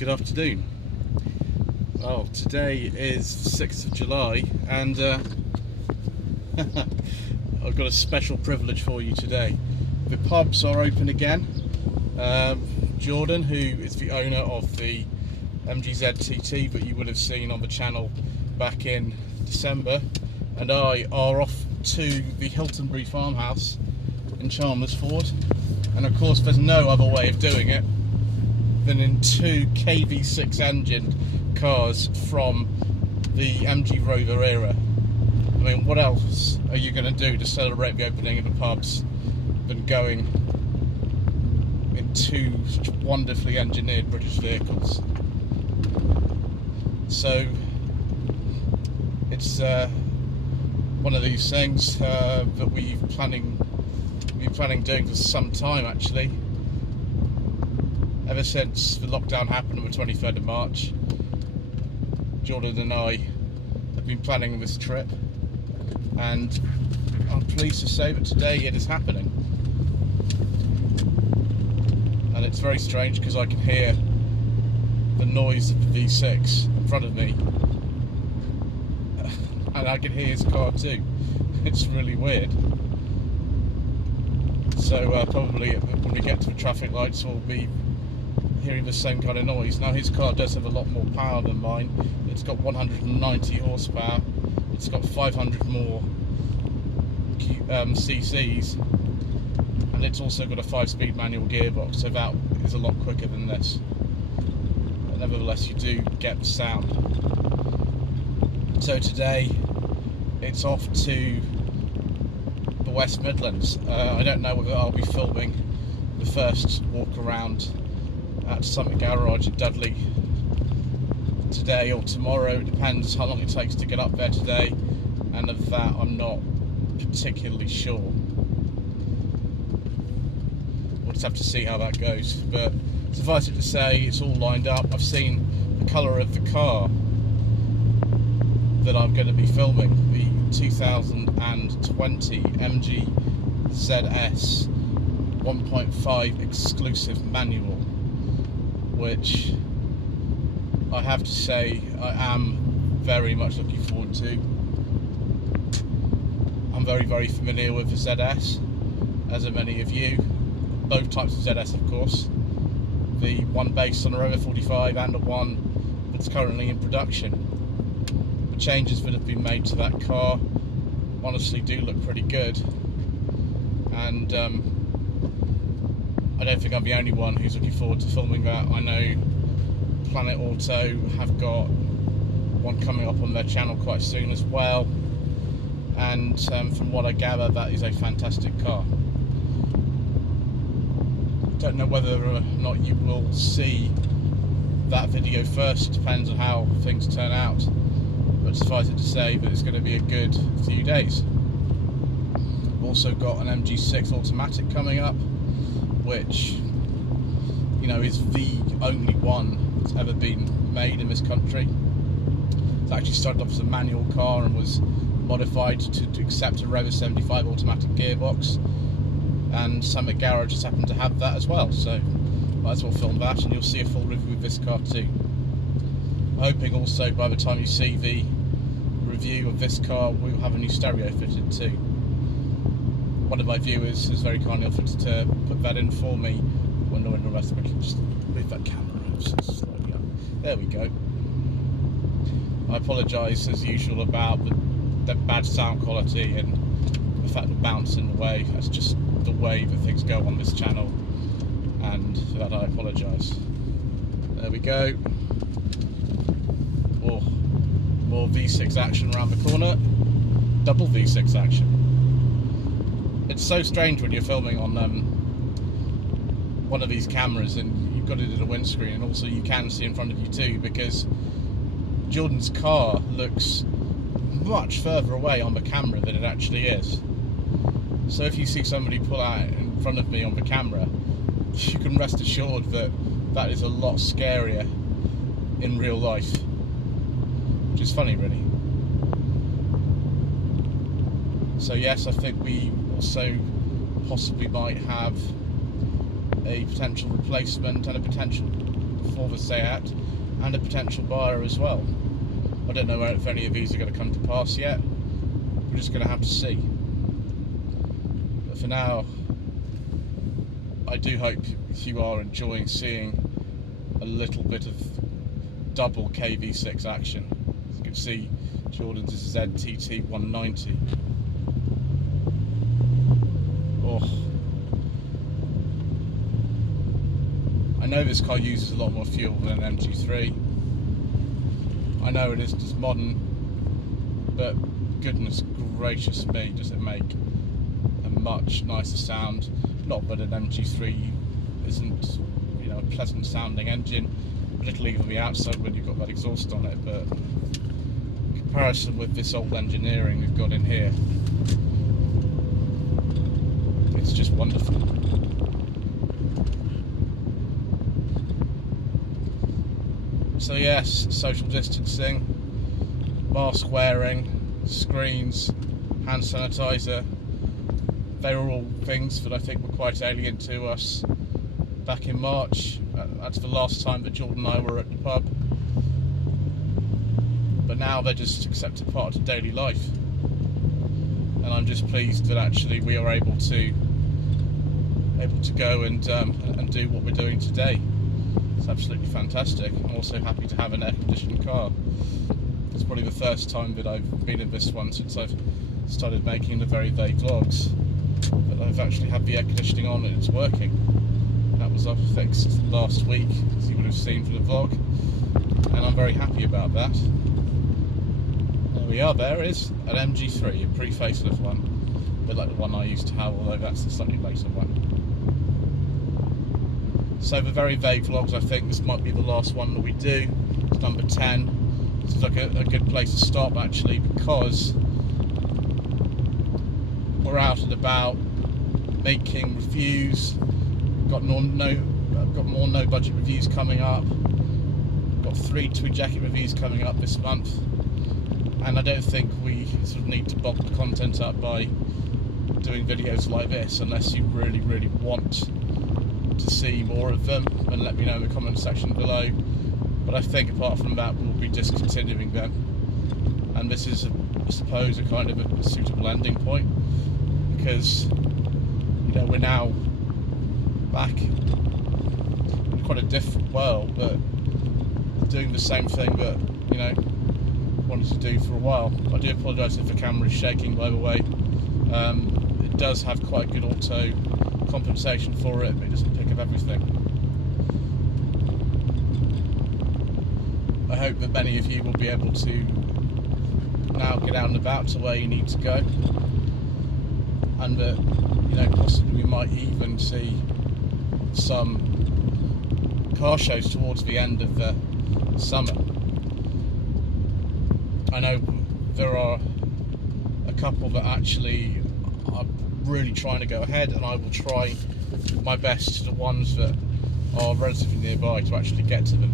good afternoon. Well, today is 6th of July and I've got a special privilege for you today. The pubs are open again. Jordan, who is the owner of the MG TT that you would have seen on the channel back in December, and I are off to the Hiltonbury farmhouse in Chalmersford, and of course there's no other way of doing it than in two KV6 engined cars from the MG Rover era. I mean, what else are you going to do to celebrate the opening of the pubs than going in two wonderfully engineered British vehicles? So it's one of these things that we've been planning doing for some time, actually. Ever since the lockdown happened on the 23rd of March, Jordan and I have been planning this trip, and I'm pleased to say that today it is happening. And it's very strange because I can hear the noise of the V6 in front of me, and I can hear his car too. It's really weird. So probably when we get to the traffic lights we'll be hearing the same kind of noise. Now, his car does have a lot more power than mine. It's got 190 horsepower, it's got 500 more cc's, and it's also got a 5-speed manual gearbox, so that is a lot quicker than this. But nevertheless, you do get the sound. So today it's off to the West Midlands. I don't know whether I'll be filming the first walk around at Summit Garage in Dudley today or tomorrow. It depends how long it takes to get up there today, and of that I'm not particularly sure. We'll just have to see how that goes, but suffice it to say, it's all lined up. I've seen the colour of the car that I'm going to be filming, the 2020 MG ZS 1.5 exclusive manual, which I have to say I am very much looking forward to. I'm very familiar with the ZS, as are many of you. Both types of ZS, of course. The one based on a Rover 45 and the one that's currently in production. The changes that have been made to that car honestly do look pretty good, and I don't think I'm the only one who's looking forward to filming that. I know Planet Auto have got one coming up on their channel quite soon as well, and from what I gather, that is a fantastic car. Don't know whether or not you will see that video first, depends on how things turn out, but suffice it to say that it's going to be a good few days. We've also got an MG6 automatic coming up, which, you know, is the only one that's ever been made in this country. It actually started off as a manual car and was modified to accept a Rover 75 automatic gearbox, and Summit Garage just happened to have that as well, so might as well film that, and you'll see a full review of this car too. I'm hoping also by the time you see the review of this car we'll have a new stereo fitted too. One of my viewers has very kindly offered to put that in for me when the rest of it. Just move that camera slowly up. There we go. I apologise as usual about the bad sound quality and the fact that bouncing away. That's just the way that things go on this channel, and for that I apologise. There we go. Oh, more V6 action around the corner. Double V6 action. It's so strange when you're filming on one of these cameras and you've got it in a windscreen, and also you can see in front of you too, because Jordan's car looks much further away on the camera than it actually is. So if you see somebody pull out in front of me on the camera, you can rest assured that that is a lot scarier in real life, which is funny really. So yes, I think we also possibly might have a potential replacement and a potential for the Seat and a potential buyer as well. I don't know if any of these are going to come to pass yet. We're just going to have to see. But for now, I do hope you are enjoying seeing a little bit of double KV6 action. As you can see, Jordan's is ZTT 190. Oh, I know this car uses a lot more fuel than an MG3. I know it isn't as modern, but goodness gracious me, does it make a much nicer sound. Not that an MG3 isn't, you know, a pleasant sounding engine, particularly on the outside when you've got that exhaust on it, but in comparison with this old engineering we've got in here, it's just wonderful. So yes, social distancing, mask wearing, screens, hand sanitizer, they were all things that I think were quite alien to us back in March. That's the last time that Jordan and I were at the pub. But now they're just accepted part of daily life. And I'm just pleased that actually we are able to go and do what we're doing today. It's absolutely fantastic. I'm also happy to have an air-conditioned car. It's probably the first time that I've been in this one since I've started making the very vague vlogs. But I've actually had the air conditioning on and it's working. That was fixed last week, as you would have seen from the vlog, and I'm very happy about that. There we are, there is an MG3, a pre-facelift one, a bit like the one I used to have, although that's the slightly later one. So the very vague vlogs, I think this might be the last one that we do. It's number 10. This is like a good place to stop actually, because we're out and about making reviews. Got more no budget reviews coming up. Got 3 tweed jacket reviews coming up this month, and I don't think we sort of need to bulk the content up by doing videos like this unless you really want to see more of them, and let me know in the comment section below. But I think apart from that, we'll be discontinuing them, and this is, I suppose, a kind of a suitable ending point, because, you know, we're now back in quite a different world, but doing the same thing that, you know, wanted to do for a while. I do apologise if the camera is shaking, by the way. It does have quite good auto compensation for it, but it doesn't pick up everything. I hope that many of you will be able to now get out and about to where you need to go, and that, you know, possibly we might even see some car shows towards the end of the summer. I know there are a couple that actually are really trying to go ahead, and I will try my best to the ones that are relatively nearby to actually get to them,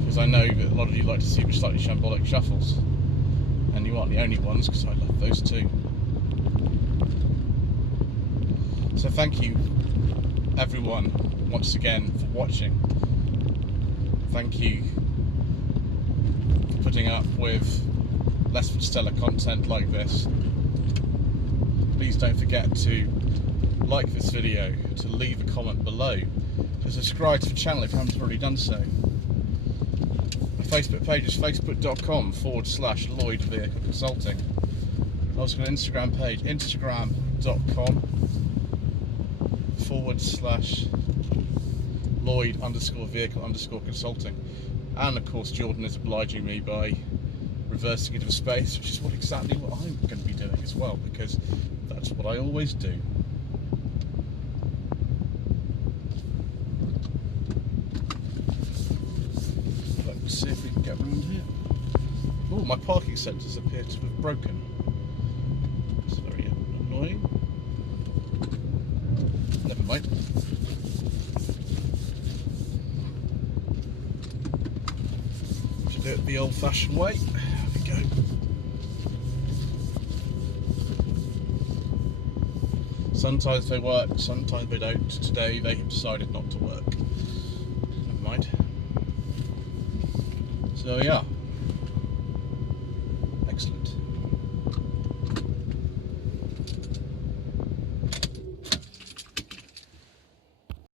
because I know that a lot of you like to see the slightly shambolic shuffles, and you aren't the only ones, because I love those too. So thank you everyone once again for watching. Thank you for putting up with less than stellar content like this. Please don't forget to like this video, to leave a comment below, to subscribe to the channel if you haven't already done so. My Facebook page is facebook.com/Lloyd Vehicle Consulting. I've also got an Instagram page, instagram.com/Lloyd_Vehicle_Consulting. And of course Jordan is obliging me by reversing into space, which is exactly what I'm going to be doing as well, because that's what I always do. Let's see if we can get around here. Oh, my parking sensors appear to have broken. It's very annoying. Never mind. To do it the old-fashioned way. There we go. Sometimes they work, sometimes they don't. Today they have decided not to work. mind. So yeah.